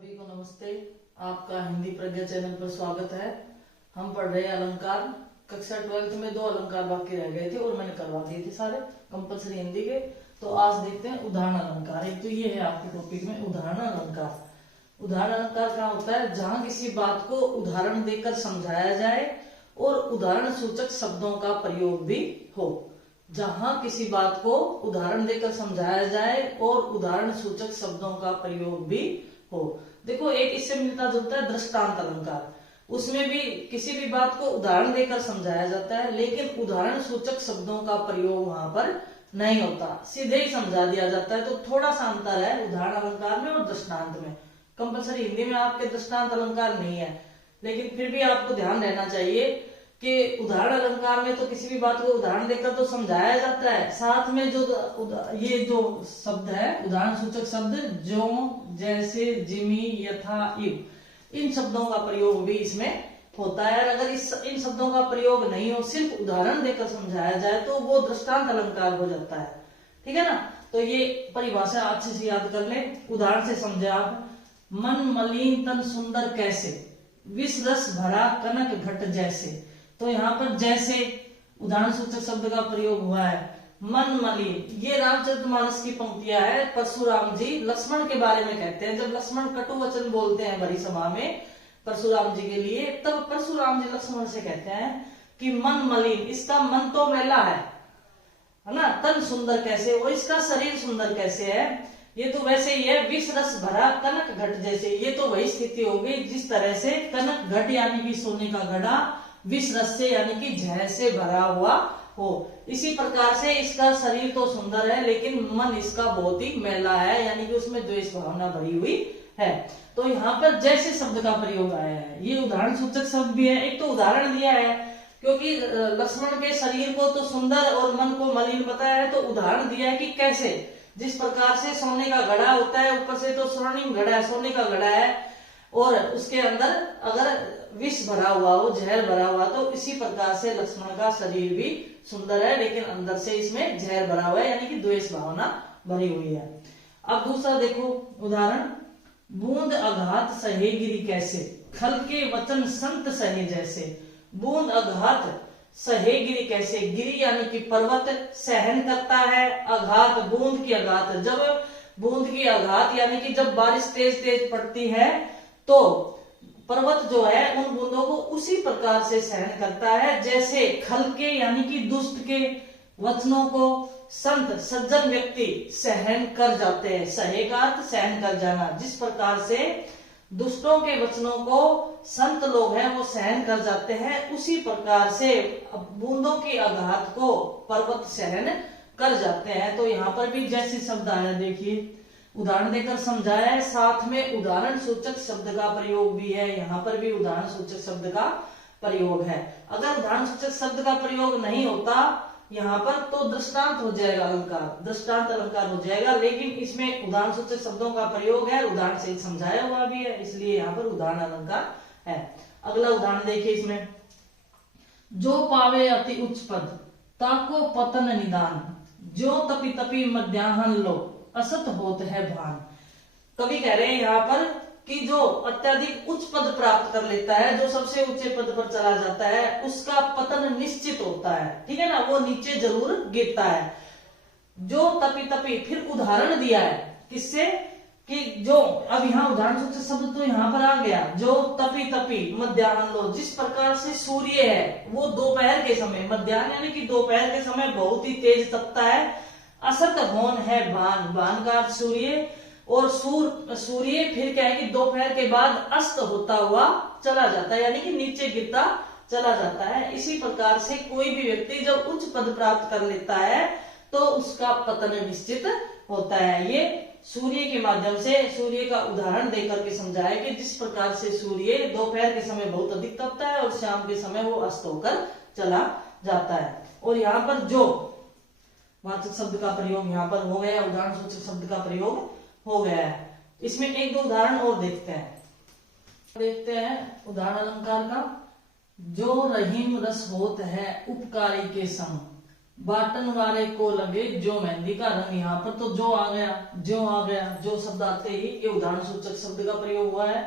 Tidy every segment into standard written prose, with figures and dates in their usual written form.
सभी को नमस्ते। आपका हिंदी प्रज्ञा चैनल पर स्वागत है। हम पढ़ रहे हैं अलंकार। कक्षा 12th में 2 अलंकार बाकी रह गए थे और मैंने करवा दिए थे सारे कंपलसरी हिंदी के। तो आज देखते हैं उदाहरण अलंकार। एक तो ये है आपके टॉपिक में उदाहरण अलंकार। उदाहरण अलंकार क्या होता है? जहां किसी बात को उदाहरण देकर समझाया जाए और उदाहरण सूचक शब्दों का प्रयोग भी हो। जहां किसी बात को उदाहरण देकर समझाया जाए और उदाहरण सूचक शब्दों का प्रयोग भी हो। देखो, एक इससे मिलता जुलता है दृष्टांत अलंकार। उसमें भी किसी भी बात को उदाहरण देकर समझाया जाता है, लेकिन उदाहरण सूचक शब्दों का प्रयोग वहां पर नहीं होता, सीधे ही समझा दिया जाता है। तो थोड़ा सा अंतर है उदाहरण अलंकार में और दृष्टांत में। कंपलसरी हिंदी में आपके दृष्टांत अलंकार नहीं है, लेकिन फिर भी आपको ध्यान रहना चाहिए कि उदाहरण अलंकार में तो किसी भी बात को उदाहरण देकर तो समझाया जाता है, साथ में जो ये जो शब्द है उदाहरण सूचक शब्द, जो, जैसे, जिमी, यथा, इव, इन शब्दों का प्रयोग भी इसमें होता है। अगर इन शब्दों का प्रयोग नहीं हो, सिर्फ उदाहरण देकर समझाया जाए, तो वो दृष्टांत अलंकार हो जाता है। ठीक है ना? तो ये परिभाषा अच्छे से याद कर ले। उदाहरण से समझे आप। मन मलिन तन सुंदर कैसे, विष रस भरा कनक घट जैसे। तो यहाँ पर जैसे उदाहरण सूचक शब्द का प्रयोग हुआ है। मन मलिन, ये रामचरितमानस की पंक्तियां है। परशुराम जी लक्ष्मण के बारे में कहते हैं। जब लक्ष्मण कटु वचन बोलते हैं बड़ी सभा में परशुराम जी के लिए, तब परशुराम जी लक्ष्मण से कहते हैं कि मन मलिन, इसका मन तो मैला है ना, तन सुंदर कैसे, और इसका शरीर सुंदर कैसे है। ये तो वैसे ही है, विष रस भरा कनक घट जैसे। ये तो वही स्थिति होगी जिस तरह से कनक घट यानी कि सोने का घड़ा विष रस से यानी कि जहर से भरा हुआ हो। इसी प्रकार से इसका शरीर तो सुंदर है, लेकिन मन इसका बहुत ही मैला है, यानी कि उसमें द्वेष भावना भरी हुई है। तो यहाँ पर जैसे शब्द का प्रयोग आया है। ये उदाहरण सूचक शब्द भी है। एक तो उदाहरण दिया है क्योंकि लक्ष्मण के शरीर को तो सुंदर और मन को मलिन बताया है, तो उदाहरण दिया है कि कैसे, जिस प्रकार से सोने का घड़ा होता है, ऊपर से तो स्वर्णिम घड़ा है, सोने का घड़ा है, और उसके अंदर अगर विष भरा हुआ हो, जहर भरा हुआ, तो इसी प्रकार से लक्ष्मण का शरीर भी सुंदर है, लेकिन अंदर से इसमें जहर भरा हुआ है, यानी कि द्वेष भावना भरी हुई है। अब दूसरा देखो उदाहरण। बूंद आघात सहे गिरी कैसे, खल के वचन संत सहे जैसे। बूंद आघात सहे गिरी कैसे। गिरी यानी कि पर्वत सहन करता है आघात, बूंद की आघात। जब बूंद की आघात यानी कि जब बारिश तेज तेज पड़ती है, तो पर्वत जो है उन बूंदों को उसी प्रकार से सहन करता है जैसे खल के यानी कि दुष्ट के वचनों को संत सज्जन व्यक्ति सहन कर जाते हैं। सहे का अर्थ सहन कर जाना। जिस प्रकार से दुष्टों के वचनों को संत लोग हैं वो सहन कर जाते हैं, उसी प्रकार से बूंदों की आघात को पर्वत सहन कर जाते हैं। तो यहाँ पर भी जैसे शब्द आया, देखिए उदाहरण देकर समझाया है, साथ में उदाहरण सूचक शब्द का प्रयोग भी है। यहाँ पर भी उदाहरण सूचक शब्द का प्रयोग है। अगर उदाहरण सूचक शब्द का प्रयोग नहीं होता यहाँ पर, तो दृष्टांत हो जाएगा अलंकार, दृष्टांत अलंकार हो जाएगा। लेकिन इसमें उदाहरण सूचक शब्दों का प्रयोग है, उदाहरण से समझाया हुआ भी है, इसलिए यहाँ पर उदाहरण अलंकार है। अगला उदाहरण देखिए इसमें। जो पावे अति उच्च पद, ताको पतन निदान। जो तपी तपी मध्याह्न लो, असत होत है भान। कवि कह रहे हैं यहाँ पर कि जो अत्यधिक उच्च पद प्राप्त कर लेता है, जो सबसे ऊंचे पद पर चला जाता है, उसका पतन निश्चित होता है। ठीक है ना? वो नीचे जरूर गिरता है। जो तपी तपी, फिर उदाहरण दिया है किससे कि जो, अब यहाँ उदाहरण सूचक शब्द तो यहाँ पर आ गया। जो तपी तपी मध्याह्न लो, जिस प्रकार से सूर्य है वो दोपहर के समय, मध्याह्न यानी कि दोपहर के समय बहुत ही तेज तपता है। असत होन है भान, भान का अर्थ सूर्य, और सूर्य फिर क्या है कि दोपहर के बाद अस्त होता हुआ चला जाता है, यानी कि नीचे गिरता चला जाता है। इसी प्रकार से कोई भी व्यक्ति जब उच्च पद प्राप्त कर लेता है तो उसका पतन निश्चित होता है। ये सूर्य के माध्यम से, सूर्य का उदाहरण देकर के समझाया कि जिस प्रकार से सूर्य दोपहर के समय बहुत अधिक तपता है और शाम के समय वो अस्त होकर चला जाता है। और यहाँ पर जो वाचक शब्द का प्रयोग यहाँ पर हो गया, उदाहरण सूचक शब्द का प्रयोग हो गया है। इसमें एक दो उदाहरण और देखते हैं उदाहरण अलंकार का। जो रहीम रस होत है उपकारी के संग, बाटन वाले को लगे जो मेहंदी का रंग। यहाँ पर तो जो आ गया, जो शब्द आते ही ये उदाहरण सूचक शब्द का प्रयोग हुआ है,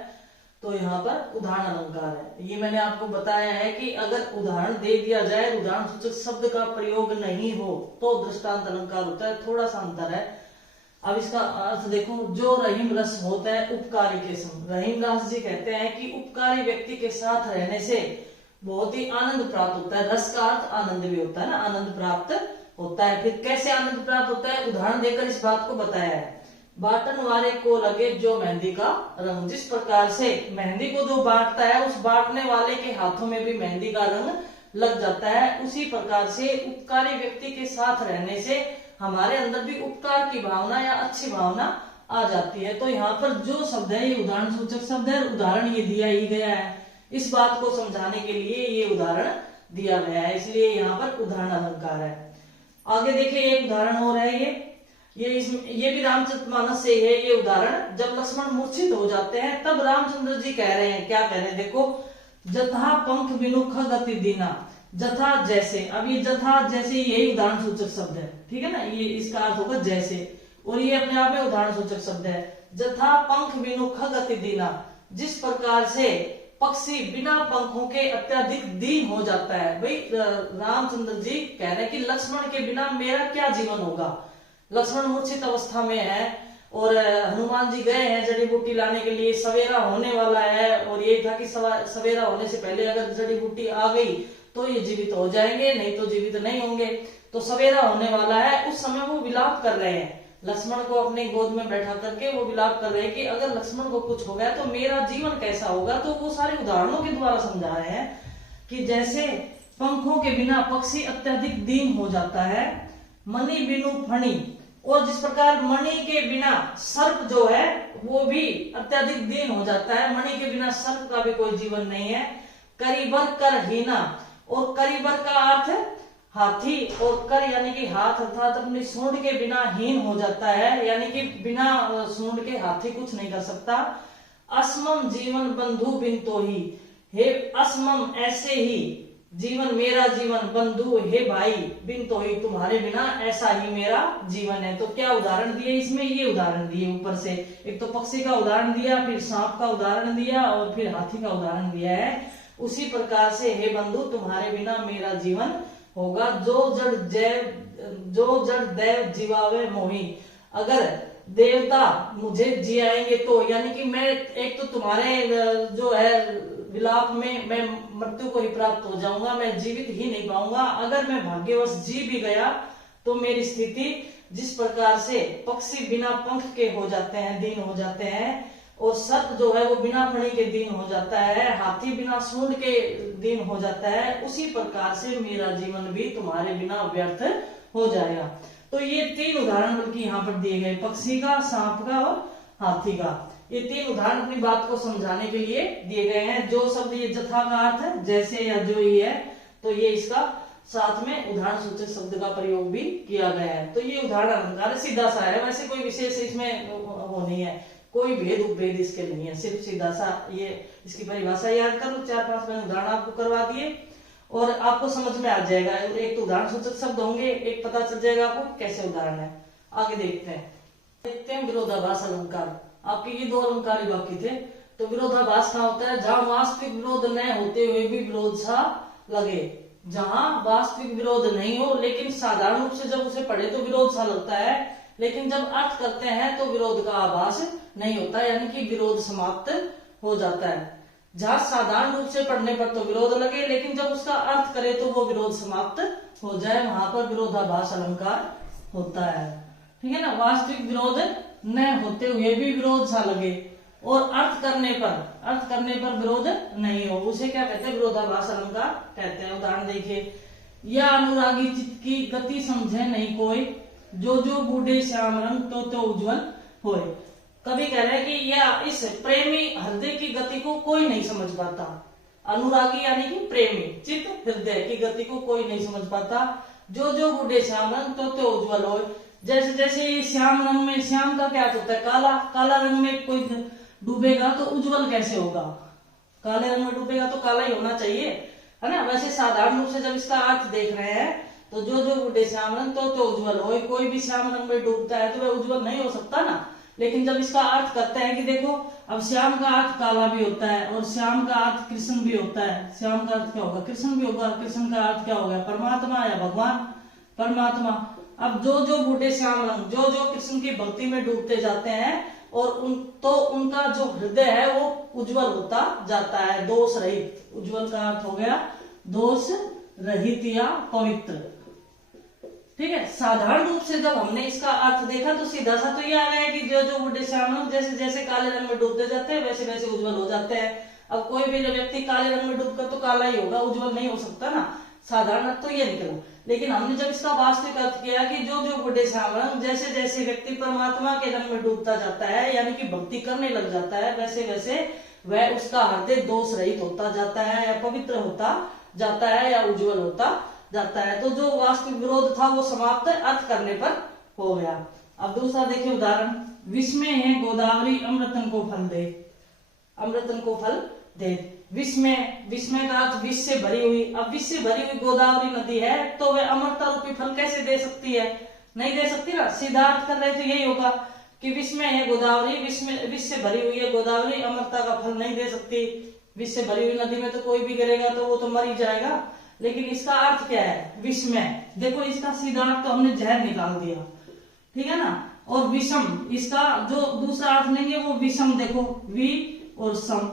तो यहाँ पर उदाहरण अलंकार है। ये मैंने आपको बताया है कि अगर उदाहरण दे दिया जाए, उदाहरण सूचक शब्द का प्रयोग नहीं हो तो दृष्टांत अलंकार होता है, थोड़ा सा अंतर है। अब इसका अर्थ देखो, जो रहीम रस होता है उपकारी के संग। रहीम दास जी कहते हैं कि उपकारी व्यक्ति के साथ रहने से बहुत ही आनंद प्राप्त होता है। रस का अर्थ आनंद भी होता है ना, आनंद प्राप्त होता है। फिर कैसे आनंद प्राप्त होता है, उदाहरण देकर इस बात को बताया है। बाटन वाले को लगे जो मेहंदी का रंग। जिस प्रकार से मेहंदी को जो बांटता है, उस बांटने वाले के हाथों में भी मेहंदी का रंग लग जाता है, उसी प्रकार से उपकारी व्यक्ति के साथ रहने से हमारे अंदर भी उपकार की भावना या अच्छी भावना आ जाती है। तो यहाँ पर जो शब्द है ये उदाहरण सूचक शब्द है, उदाहरण ये दिया ही गया है। इस बात को समझाने के लिए ये उदाहरण दिया गया है, इसलिए यहाँ पर उदाहरण अलंकार है। आगे देखिए, एक उदाहरण और है ये भी रामचरितमानस से है। ये उदाहरण, जब लक्ष्मण मूर्छित हो जाते हैं तब रामचंद्र जी कह रहे हैं, क्या कह रहे हैं देखो, जथा पंख बिनु खगति दीना। जथा जैसे, अब ये जथा जैसे यही उदाहरण सूचक शब्द है, ठीक है ना, ये इसका अर्थ होगा जैसे, और ये अपने आप में उदाहरण सूचक शब्द है। जथा पंख बिनु खगति दीना, जिस प्रकार से पक्षी बिना पंखों के अत्यधिक दीन हो जाता है। भाई रामचंद्र जी कह रहे हैं कि लक्ष्मण के बिना मेरा क्या जीवन होगा। लक्ष्मण मूर्छित अवस्था में है और हनुमान जी गए हैं जड़ी बूटी लाने के लिए, सवेरा होने वाला है, और ये था कि सवेरा होने से पहले अगर जड़ी बूटी आ गई तो ये जीवित हो जाएंगे, नहीं तो जीवित नहीं होंगे। तो सवेरा होने वाला है, उस समय वो विलाप कर रहे हैं, लक्ष्मण को अपने गोद में बैठा करके वो विलाप कर रहे हैं कि अगर लक्ष्मण को कुछ हो गया तो मेरा जीवन कैसा होगा। तो वो सारे उदाहरणों के द्वारा समझा रहे हैं कि जैसे पंखों के बिना पक्षी अत्यधिक दीन हो जाता है, मणि बिनु फणी, और जिस प्रकार मणि के बिना सर्प जो है वो भी अत्यधिक दीन हो जाता है, मणि के बिना सर्प का भी कोई जीवन नहीं है। करीबर कर हीना, और करीबर का अर्थ हाथी, और कर यानी कि हाथ, अर्थात अपनी सूंड के बिना हीन हो जाता है, यानी कि बिना सूंड के हाथी कुछ नहीं कर सकता। असमम जीवन बंधु बिन तो ही, हे असमम ऐसे ही जीवन, मेरा जीवन, बंधु हे भाई, बिन तो ही तुम्हारे बिना ऐसा ही मेरा जीवन है। तो क्या उदाहरण दिए इसमें, ये उदाहरण दिए ऊपर से, एक तो पक्षी का उदाहरण दिया, फिर सांप का उदाहरण दिया, और फिर हाथी का उदाहरण दिया है। उसी प्रकार से हे बंधु तुम्हारे बिना मेरा जीवन होगा। जो जड़ देव जीवावे मोही, अगर देवता मुझे जियाएंगे तो, यानी कि मैं एक तो तुम्हारे जो है विलाप में मैं मृत्यु को ही प्राप्त हो जाऊंगा, मैं जीवित ही नहीं पाऊंगा। अगर मैं भाग्यवश जी भी गया तो मेरी स्थिति जिस प्रकार से पक्षी बिना पंख के हो जाते हैं, दीन हो जाते हैं, और सर्प जो है वो बिना फणी के दीन हो जाता है, हाथी बिना सूंड के दीन हो जाता है, उसी प्रकार से मेरा जीवन भी तुम्हारे बिना व्यर्थ हो जाएगा। तो ये तीन उदाहरण बल्कि यहाँ पर दिए गए, पक्षी का, सांप का और हाथी का। ये तीन उदाहरण अपनी बात को समझाने के लिए दिए गए हैं। जो शब्द ये जथा का अर्थ है जैसे या जो ही है, तो ये इसका साथ में उदाहरण सूचक शब्द का प्रयोग भी किया गया है। तो ये उदाहरण अलंकार सीधा सा है, वैसे कोई विशेष इसमें वो नहीं है, कोई भेद उपभेद इसके नहीं है, सिर्फ सीधा सा ये इसकी परिभाषा याद कर लो। 4-5 मैंने उदाहरण आपको करवा दिए और आपको समझ में आ जाएगा। एक तो उदाहरण सूचक शब्द होंगे, एक पता चल जाएगा आपको कैसे उदाहरण है। आगे देखते हैं विरोधाभास अलंकार। आपके ये 2 अलंकार ही बाकी थे। तो विरोधाभास कहाँ होता है, जहां वास्तविक विरोध न होते हुए भी विरोध सा लगे। जहां वास्तविक विरोध नहीं हो लेकिन साधारण रूप से जब उसे पढ़े तो विरोध सा लगता है, लेकिन जब अर्थ करते हैं तो विरोध का आभास नहीं होता, यानी कि विरोध समाप्त हो जाता है। जहां साधारण रूप से पढ़ने पर तो विरोध लगे, लेकिन जब उसका अर्थ करे तो वो विरोध समाप्त हो जाए, वहां पर विरोधाभास अलंकार होता है। ठीक है ना, वास्तविक विरोध न होते हुए भी विरोध सा लगे और अर्थ करने पर विरोध नहीं हो, उसे क्या कहते हैं, विरोधाभास अलंकार कहते हैं। उदाहरण देखिए, या अनुरागी चित्त की गति समझे नहीं कोई, जो जो बूढ़े श्याम रंग तो उज्जवल होए। कवि कह रहे हैं कि यह इस प्रेमी हृदय की गति को कोई नहीं समझ पाता। अनुरागी यानी कि प्रेमी, चित्त हृदय की गति को कोई नहीं समझ पाता। जो जो बूढ़े श्याम रंग तो उज्जवल होए, जैसे जैसे श्याम रंग में, श्याम का क्या होता है, काला, काला रंग में कोई डूबेगा तो उज्जवल कैसे होगा, काले रंग में डूबेगा तो काला ही होना चाहिए, है ना। वैसे साधारण रूप से जब इसका अर्थ देख रहे हैं तो जो बूढ़े श्याम रंग तो उज्जवल हो। कोई भी श्याम रंग में डूबता है तो वह उज्जवल नहीं हो सकता ना। लेकिन जब इसका अर्थ करते हैं कि देखो अब श्याम का अर्थ काला भी होता है और श्याम का अर्थ कृष्ण भी होता है। श्याम का अर्थ क्या होगा, कृष्ण भी होगा। कृष्ण का अर्थ क्या होगा, परमात्मा या भगवान, परमात्मा। अब जो बूढ़े श्याम रंग जो कृष्ण की भक्ति में डूबते जाते हैं और उनका जो हृदय है वो उज्जवल होता जाता है, दोष रहित। उज्जवल का अर्थ हो गया दोष रहित या पवित्र। ठीक है, साधारण रूप से जब हमने इसका अर्थ देखा तो सीधा सा तो ये आ गया कि जो बूढ़े श्याम रंग जैसे जैसे काले रंग में डूबते जाते हैं वैसे वैसे उज्जवल हो जाते हैं। अब कोई भी व्यक्ति काले रंग में डूबकर तो काला ही होगा, उज्जवल नहीं हो सकता ना। साधारण अर्थ तो ये निकला। लेकिन हमने जब इसका वास्तविक अर्थ किया कि जो बूढ़े श्याम रंग जैसे जैसे व्यक्ति परमात्मा के रंग में डूबता जाता है यानी कि भक्ति करने लग जाता है वैसे वैसे वह उसका हृदय दोष रहित होता जाता है या पवित्र होता जाता है या उज्जवल होता जाता है। तो जो वास्तविक विरोध था वो समाप्त अर्थ करने पर हो गया। अब दूसरा देखिए उदाहरण, विष में है गोदावरी अमृतन को फल दे। अमृतन को फल दे, विष में का अर्थ विष से भरी हुई। अब विष से भरी हुई गोदावरी नदी है तो वह अमृता रूपी फल कैसे दे सकती है, नहीं दे सकती ना। सीधा अर्थ कर रहे तो यही होगा कि विष में है गोदावरी, विष से भरी हुई है गोदावरी, अमृता का फल नहीं दे सकती। विष से भरी हुई नदी में तो कोई भी गिरेगा तो वो तो मर ही जाएगा। लेकिन इसका अर्थ क्या है, विष में, देखो इसका सीधा अर्थ तो हमने जहर निकाल दिया, ठीक है ना। और विषम, इसका जो दूसरा अर्थ लेंगे वो विषम, देखो वी और सम।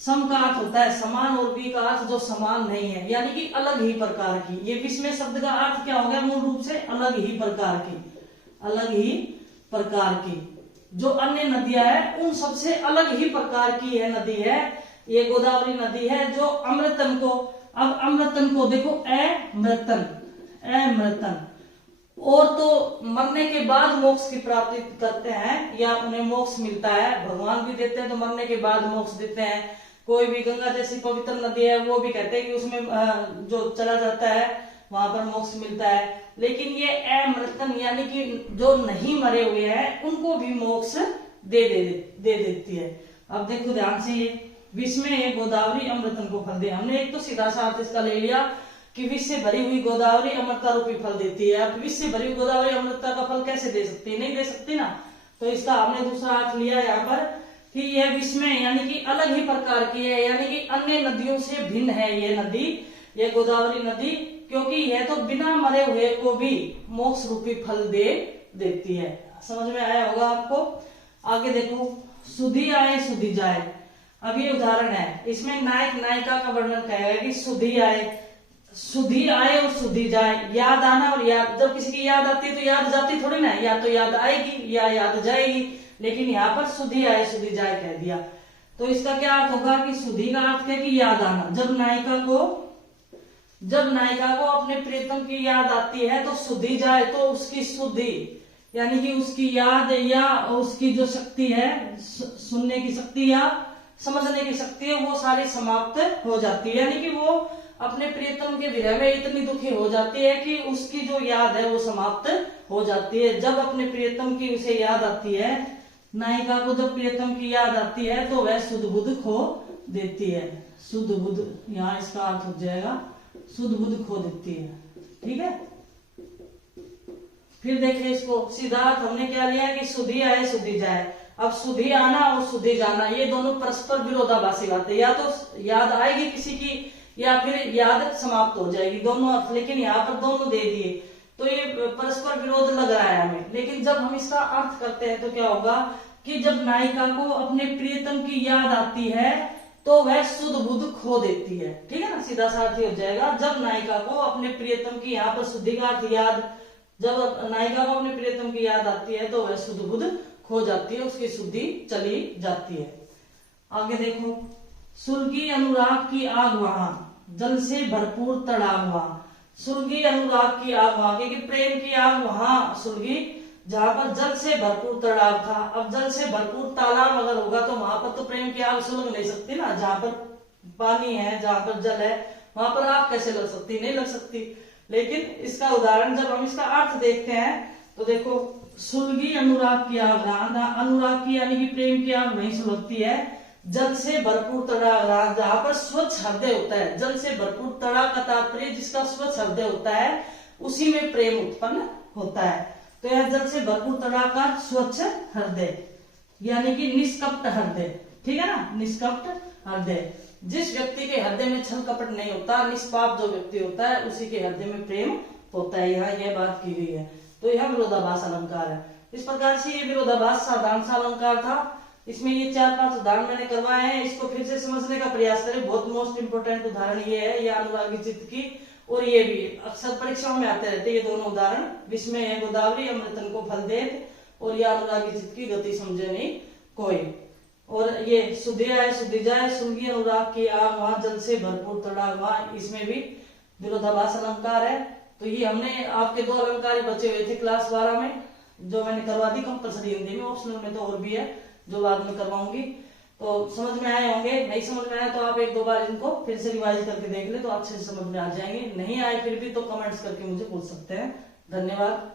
सम का अर्थ होता है समान और वी का अर्थ जो समान नहीं है यानी कि अलग ही प्रकार की। ये विष में शब्द का अर्थ क्या हो गया, मूल रूप से अलग ही प्रकार की, अलग ही प्रकार की। जो अन्य नदियां हैं उन सबसे अलग ही प्रकार की है नदी है ये गोदावरी नदी है जो अमृतन को। अब अमृतन को देखो अमृतन, और तो मरने के बाद मोक्ष की प्राप्ति करते हैं या उन्हें मोक्ष मिलता है। भगवान भी देते हैं तो मरने के बाद मोक्ष देते हैं। कोई भी गंगा जैसी पवित्र नदी है वो भी कहते हैं कि उसमें जो चला जाता है वहां पर मोक्ष मिलता है। लेकिन ये अमृतन यानी कि जो नहीं मरे हुए हैं उनको भी मोक्ष दे देती है। अब देखो ध्यान से, ये विष में ये गोदावरी अमृतन को फल दे। हमने एक तो सीधा सा अर्थ इसका ले लिया कि विष से भरी हुई गोदावरी अमृता रूपी फल देती है। अब विष से भरी हुई गोदावरी अमृता का फल कैसे दे सकती है, नहीं दे सकती ना। तो इसका हमने दूसरा अर्थ लिया यहाँ पर कि यह विष में यानी कि अलग ही प्रकार की है यानी कि अन्य नदियों से भिन्न है ये नदी, ये गोदावरी नदी, क्योंकि यह तो बिना मरे हुए को भी मोक्ष रूपी फल दे देती है। समझ में आया होगा आपको। आगे देखो, सुधी आए सुधी जाए। अब ये उदाहरण है, इसमें नायक नायिका का वर्णन करेगा कि सुधी आए और सुधी जाए। याद आना और याद, जब किसी की याद आती है तो याद जाती थोड़ी ना, या तो याद आएगी या याद जाएगी। लेकिन यहाँ पर सुधी आए सुधी जाए कह दिया तो इसका क्या अर्थ होगा कि सुधी का अर्थ है कि याद आना। जब नायिका को अपने प्रियतम की याद आती है तो सुधी जाए, तो उसकी सुधी यानी कि उसकी याद या उसकी जो शक्ति है, सुनने की शक्ति या समझने की शक्ति है, वो सारी समाप्त हो जाती है। यानी कि वो अपने प्रियतम के विरह में इतनी दुखी हो जाती है कि उसकी जो याद है वो समाप्त हो जाती है। जब अपने प्रियतम की उसे याद आती है, नायिका को जब प्रियतम की याद आती है तो वह सुध बुध खो देती है। सुध बुध, यहाँ इसका अर्थ हो जाएगा सुध बुध खो देती है। ठीक है, फिर देखिए इसको सीधा अर्थ हमने क्या लिया कि सुधी आए सुधी जाए। अब सुधी आना और सुधी जाना ये दोनों परस्पर विरोधाभासी बातें, या तो याद आएगी किसी की या फिर याद समाप्त हो जाएगी, दोनों अर्थ। लेकिन यहाँ पर दोनों दे दिए तो ये परस्पर विरोध लग रहा है हमें। लेकिन जब हम इसका अर्थ करते हैं तो क्या होगा कि जब नायिका को अपने प्रियतम की याद आती है तो वह सुध बुध खो देती है। ठीक है ना, सीधा सा अर्थ हो जाएगा जब नायिका को अपने प्रियतम की, यहाँ पर सुधी का अर्थ याद, जब नायिका को अपने प्रियतम की याद आती है तो वह सुध बुध खो जाती है, उसकी शुद्धि चली जाती है। आगे देखो, सुलगी अनुराग की आग वहां, जल से भरपूर तड़ाग वहां। सुलगी अनुराग की आग वहां, क्योंकि प्रेम की आग वहां सुलगी जहां पर जल से भरपूर तड़ाग था। अब जल से भरपूर तालाब अगर होगा तो वहां पर तो प्रेम की आग सुलग नहीं सकती ना। जहां पर पानी है, जहां पर जल है, वहां पर आग कैसे लग सकती, नहीं लग सकती। लेकिन इसका उदाहरण जब हम इसका अर्थ देखते हैं तो देखो, सुलगी अनुराग की आग, अनुराग की यानी कि प्रेम की आग नहीं सुलगती है। जल से भरपूर तड़ाग, जहां पर स्वच्छ हृदय होता है, जल से भरपूर तड़ाग का तात्पर्य जिसका स्वच्छ हृदय होता है उसी में प्रेम उत्पन्न होता है। तो यह जल से भरपूर तड़ाकार स्वच्छ हृदय, यानी कि निष्कपट हृदय, ठीक है ना, निष्कपट हृदय। जिस व्यक्ति के हृदय में छल कपट नहीं होता, निष्पाप जो व्यक्ति होता है, उसी के हृदय में प्रेम होता है, यहाँ यह बात की गई है। तो यह विरोधाभास अलंकार है। इस प्रकार से ये विरोधाभास साधारण सा अलंकार था। इसमें ये 4-5 उदाहरण मैंने करवाए हैं, इसको फिर से समझने का प्रयास करें। बहुत मोस्ट इंपोर्टेंट उदाहरण ये है, ये अनुरागी चित्त की, और ये भी अक्सर परीक्षाओं में आते रहते ये दोनों उदाहरण। विस्मय है गोदावरी अमृतन को फल देत, और ये अनुरागी चित्त की गति समझे नहीं कोई। और ये सुधिया है सुधि जाए सुंगी अनुराग की आग, वहां जल से भरपूर तड़ाग, वहां इसमें भी विरोधाभास अलंकार है। तो ये हमने आपके 2 अलंकार बचे हुए थे क्लास 12 में, जो मैंने करवा दी कंपलसरी हिंदी में। ऑप्शनल में तो और भी है जो बाद में करवाऊंगी। तो समझ में आए होंगे, नहीं समझ में आया तो आप 1-2 बार इनको फिर से रिवाइज करके देख ले, तो अच्छे से समझ में आ जाएंगे। नहीं आए फिर भी तो कमेंट्स करके मुझे पूछ सकते हैं। धन्यवाद।